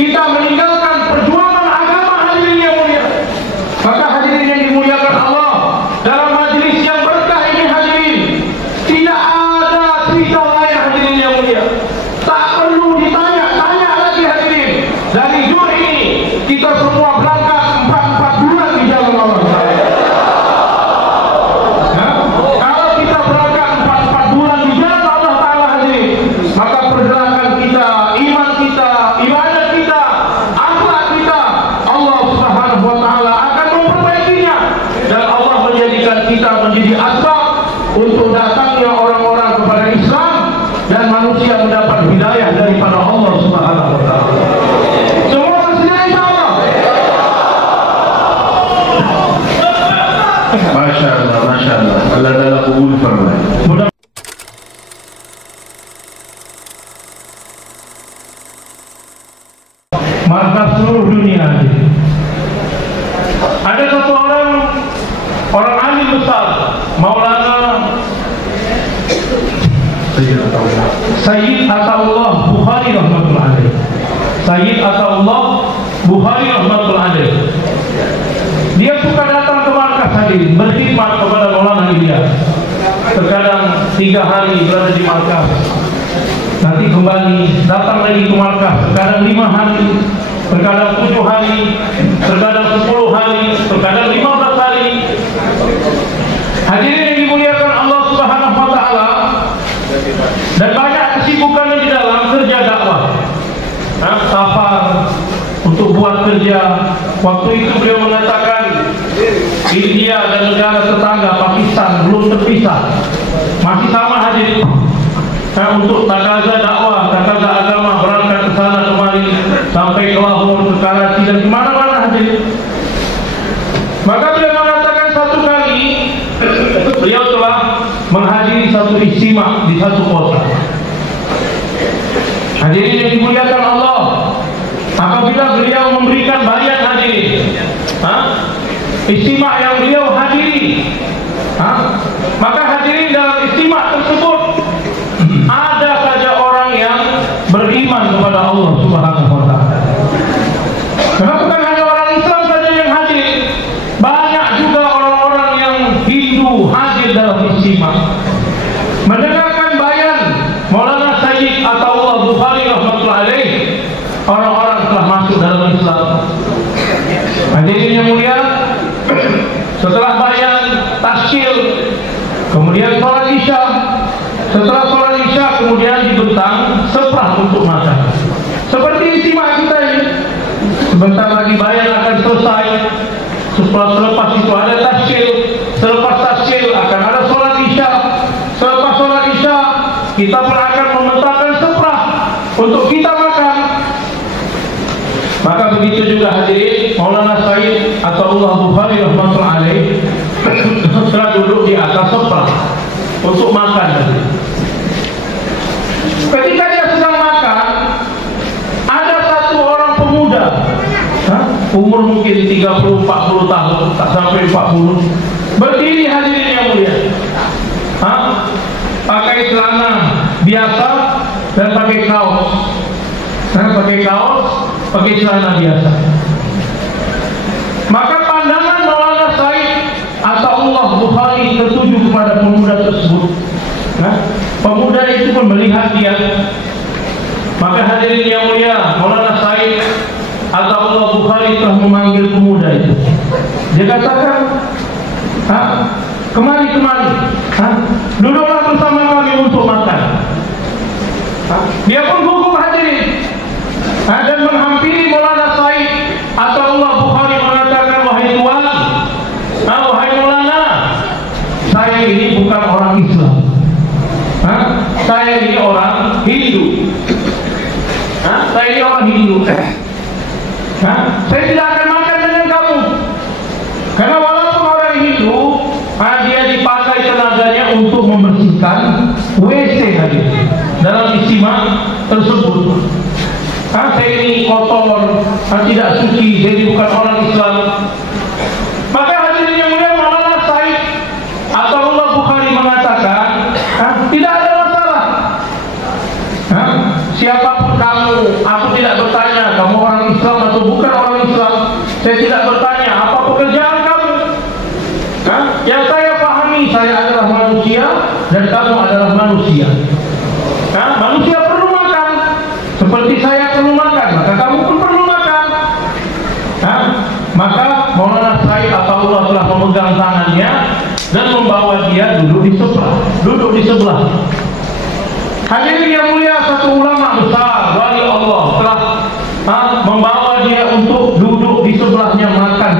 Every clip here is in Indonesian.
kita meninggalkan perjuangan agama, hadirin yang mulia. Maka hadirin yang dimuliakan Allah, dalam majelis yang berkah ini hadirin, tidak ada cerita lain hadirin yang mulia. Tak perlu ditanya-tanya lagi hadirin. Dari Jur ini kita semua berangkat 4 bulan di jalan Allah. Kalau kita berangkat 4 bulan di jalan Allah Ta'ala hadirin, maka pergerakan kita, iman kita, ibadah kita, akhlak kita, Allah Subhanahu wa Ta'ala akan memperbaikinya, dan Allah menjadikan kita menjadi asbab untuk datangnya orang-orang kepada Islam dan manusia mendapat hidayah daripada Allah Subhanahu wa Ta'ala. Semua bersedia insyaallah. Masya Allah, Masya Allah. Allah Ta'ala kubul farman. Markas seluruh dunia. Ada satu orang alim besar, Maulana Sayyid Ataullah Bukhari rahmatullah alaih. Sayyid Ataullah Bukhari rahmatullah alaih. Dia suka datang ke markas hadirin, berkhidmat kepada Maulana Ilyas. Terkadang 3 hari berada di markas, nanti kembali datang lagi ke markas. Terkadang 5 hari, terkadang 7 hari, terkadang 10 hari, terkadang 15 hari. Hadirin yang dimuliakan Allah Subhanahu wa Ta'ala, dan banyak kesibukannya di dalam kerja dakwah. Safar untuk buat kerja. Waktu itu beliau mengatakan India dan negara tetangga Pakistan belum terpisah, masih sama hadirin. Untuk takaza dakwah, takaza agama, berangkat ke sana kemari sampai ke Lahore, ke Karachi dan kemana-mana hadirin. Maka beliau mengatakan satu kali beliau telah menghadiri satu istimewa di satu kota. Hadirin yang dimuliakan Allah, apabila beliau memberikan bayan hadirin, istimewa yang beliau hadiri, maka hadirin dalam istimewa tersebut ada saja orang yang beriman kepada Allah Subhanahu wa Ta'ala. Karena bukan hanya orang Islam saja yang hadir, banyak juga orang-orang yang Hindu hadir dalam istimewa, mendengarkan bayan Maulana Sayyid Ataullah Bukhari rahmatullah alaih. Orang-orang telah masuk dalam Islam. Hadirin yang mulia, setelah bayan tasyil, kemudian sholat isya. Setelah sholat isya kemudian dibentang seprah untuk makan. Seperti istimewa kita ini, sebentar lagi bayan akan selesai. Selepas itu ada tasyil. Selepas tasyil akan ada sholat isya. Selepas sholat isya kita pun akan membentangkan seprah untuk kita makan. Maka begitu juga hadirin, Maulana Sayyid Ataullah Bukhari rahmatullah alaih telah duduk di atas seprah untuk makan. Ketika dia sedang makan, ada satu orang pemuda, umur mungkin 30-40 tahun, tak sampai 40, berdiri hadirin yang mulia, pakai celana biasa dan pakai kaos. Pakai celana biasa. Maka pandangan Maulana Sayyid Ataullah Bukhari tertuju kepada pemuda tersebut. Pemuda itu pun melihat dia. Maka hadirin yang mulia, Maulana Sayyid Ataullah Bukhari telah memanggil pemuda itu. Dia katakan, kemari, duduklah bersama kami untuk makan. Dia pun gugup hadirin, dan menghampiri Maulana Sayyid Ataullah Bukhari mengatakan, wahai tuan, wahai Maulana, saya ini bukan orang Islam, saya ini orang Hindu. Saya ini orang Hindu. Saya tidak akan makan dengan kamu, karena walaupun orang Hindu, dia dipakai tenaganya untuk membersihkan WC tadi dalam istimewa tersebut. Saya ini kotor, tidak suci, jadi bukan orang Islam. Maka hadirin yang mulia, Maulana Sayyid Ataullah Bukhari mengatakan, tidak ada masalah. Siapapun kamu, aku tidak bertanya kamu orang Islam atau bukan orang Islam. Saya tidak bertanya apa pekerjaan kamu. Yang saya pahami, saya adalah manusia dan kamu adalah manusia. Manusia perlu makan, seperti saya perlu makan, maka kamu pun perlu makan. Maka Maulana Said Ataullah telah memegang tangannya dan membawa dia duduk di sebelah. Hadirin yang mulia, satu ulama besar wali Allah telah membawa dia untuk duduk di sebelahnya makan.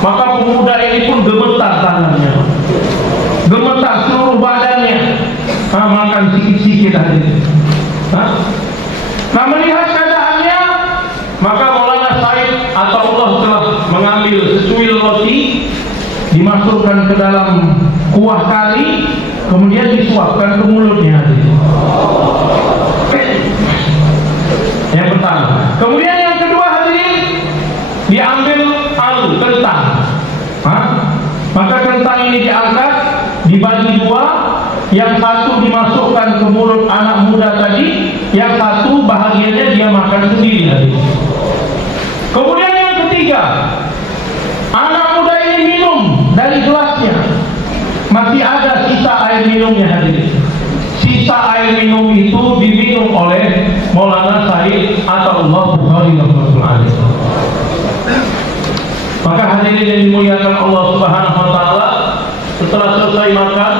Maka pemuda ini pun gemetar tangannya, gemetar seluruh badannya, makan sikit-sikit hadirin. Nah, melihat keadaannya, maka Maulana Said Ataullah telah mengambil secuil roti, dimasukkan ke dalam kuah kari, kemudian disuapkan ke mulutnya. Yang pertama. Kemudian yang kedua hadirin, diambil kentang. Maka kentang ini diangkat, dibagi dua, yang satu dimasukkan ke mulut anak muda tadi, yang satu bahagiannya dia makan sendiri hadirin. Kemudian yang ketiga, anak muda ini minum dari gelasnya. Masih ada sisa air minumnya hadirin. Sisa air minum itu diminum oleh Maulana Said Ataullah Bukhari rahimahullah. Maka hadirin yang dimuliakan Allah Subhanahu wa taala, setelah selesai makan,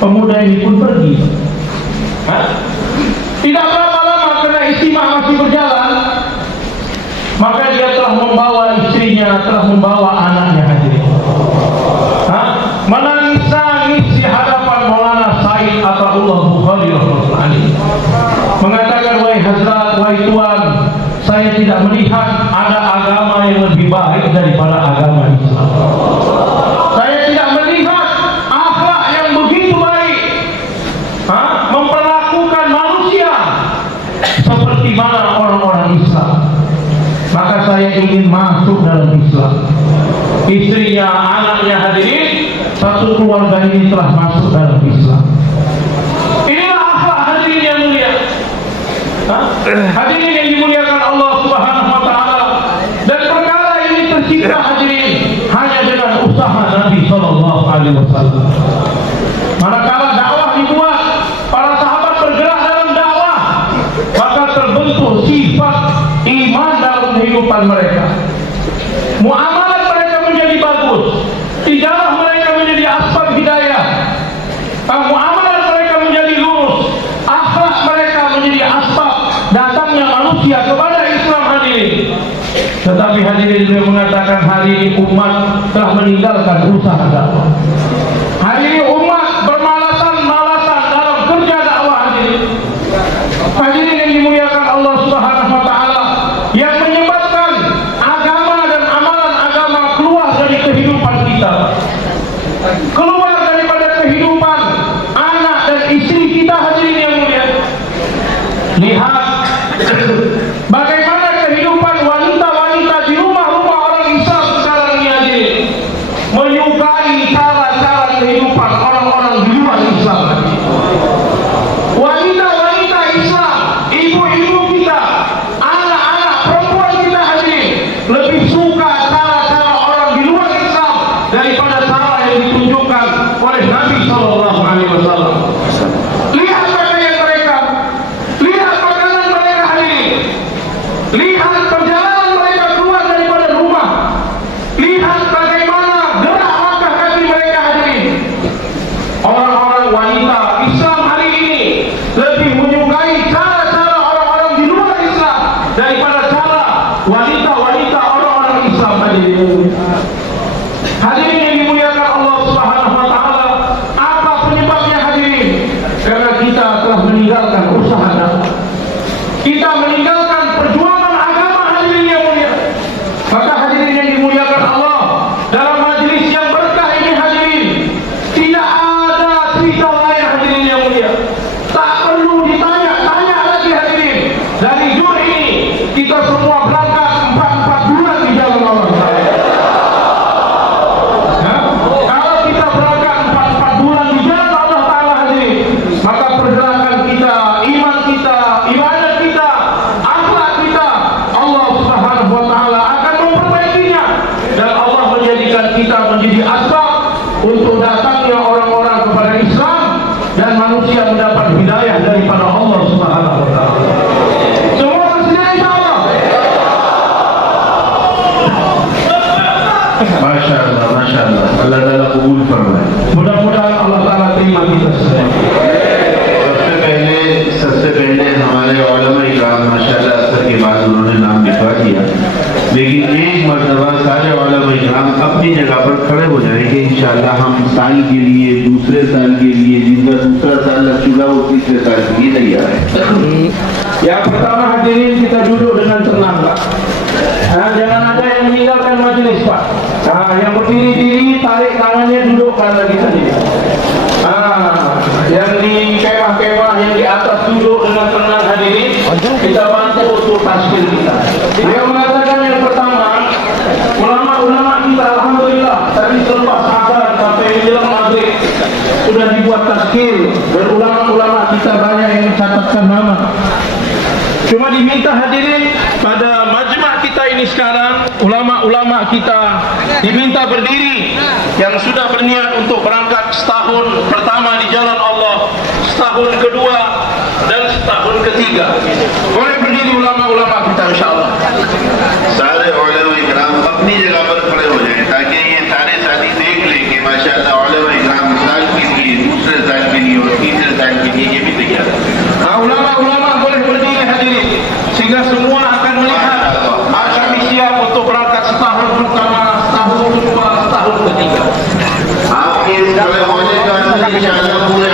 pemuda ini pun pergi. Tidak berapa lama karena istimah masih berjalan, maka dia telah membawa istrinya, telah membawa anaknya hadirin. Menangis-nangis di hadapan Maulana Said Ataullah Bukhari rahimahullah, mengatakan, wahai Hazrat, wahai Tuan, saya tidak melihat ada agama yang lebih baik daripada agama Islam. Saya tidak melihat akhlak yang begitu baik, memperlakukan manusia seperti mana orang-orang Islam. Maka saya ingin masuk dalam Islam. Istrinya, anaknya hadirin, satu keluarga ini telah masuk dalam Islam. Inilah akhlak hadirin yang mulia. Hadirin yang dimuliakan Allah Subhanahu wa taala. Dan perkara ini tercipta hadirin hanya dengan usaha Nabi sallallahu alaihi wasallam. Manakala dakwah dibuat, para sahabat bergerak dalam dakwah, maka terbentuk sifat iman dalam kehidupan mereka. Muamalah mereka menjadi bagus. Tidaklah mereka menjadi asbab hidayah. Muamalah mereka menjadi lurus. Akhlak mereka menjadi asbab datangnya manusia kepada Islam hadirin. Tetapi hadirin, beliau mengatakan hari ini umat telah meninggalkan usaha dakwah. Hari ini umat bermalasan-malasan dalam kerja dakwah hadirin. Hadirin yang dimuliakan Allah Subhanahu wa taala, yang menyebabkan agama dan amalan agama keluar dari kehidupan kita, keluar daripada kehidupan anak dan istri kita hadirin yang mulia. Lihat bagaimana kehidupan wanita-wanita di rumah-rumah orang Islam sekarang ini hadirin, menyukai cara-cara kehidupan orang-orang di luar Islam. Wanita-wanita Islam, ibu-ibu kita, anak-anak perempuan kita hadirin, lebih suka cara-cara orang di luar Islam daripada cara yang ditunjukkan oleh Nabi sallallahu alaihi wasallam. Lihat pakaian mereka, lihat makanan mereka hadirin, lihat perjalanan mereka keluar daripada rumah, lihat bagaimana gerak langkah kaki mereka hadirin. Orang-orang wanita Islam hari ini lebih menyukai cara-cara orang-orang di luar Islam daripada cara wanita-wanita orang-orang Islam hadirin. Hadirin yang dimuliakan Allah Subhanahu wa taala, apa penyebabnya hadirin? Karena kita telah meninggalkan usaha dakwah. Kita meninggalkan perjuangan agama hadirin yang mulia. Maka hadirin yang dimuliakan Allah, dalam majelis yang berkah ini hadirin, tidak ada cerita lain hadirin yang mulia. Tak perlu ditanya-tanya lagi hadirin. Dari Jul ini kita semua berangkat 4 bulan di jalan Allah. Masya Allah, Masya Allah. Allah Taala kabul फरमाए. Mudah-mudahan Allah Taala terima kita semua. सबसे पहले हमारे उलमा इकराम माशाअल्लाह असर के बाद उन्होंने नाम लिखवा दिया, लेकिन एक मरतबा सारे उलमा इकराम अपनी जगह पर खड़े हो जाएंगे इंशाअल्लाह। हम साल के लिए, दूसरे साल के लिए, जिनका दूसरा साल लग चुका वो तीसरे साल के लिए तैयार है। Yang pertama hadirin, kita duduk dengan tenang, Pak. Jangan ada yang meninggalkan majelis, Pak. Yang berdiri-diri, tarik tangannya, dudukkan lagi tadi. Yang di kemah-kemah, yang di atas duduk dengan tenang hadirin, kita bantu untuk tasbih kita. Dia mengatakan yang pertama, ulama-ulama kita alhamdulillah tadi selepas asar sampai menjelang maghrib sudah dibuat tazkir, dan ulama-ulama kita banyak yang mencatatkan nama. Cuma diminta hadirin pada majma' kita ini sekarang, ulama-ulama kita diminta berdiri yang sudah berniat untuk berangkat setahun pertama di jalan Allah, setahun kedua dan setahun ketiga. Boleh berdiri ulama-ulama kita insyaAllah. सारे उलमा इकराम अपनी जगह पर खड़े हो जाएं ताकि ये सारे साथी देख लें कि माशाअल्लाह उलमा इकराम साल के लिए, दूसरे साल के लिए और तीसरे साल के लिए ये भी तैयार है। Ulama-ulama boleh berdiri hadirin sehingga semua akan melihat kami siap untuk berangkat setahun pertama, setahun kedua, setahun ketiga. आपके इस खड़े होने का इंशाअल्लाह पूरे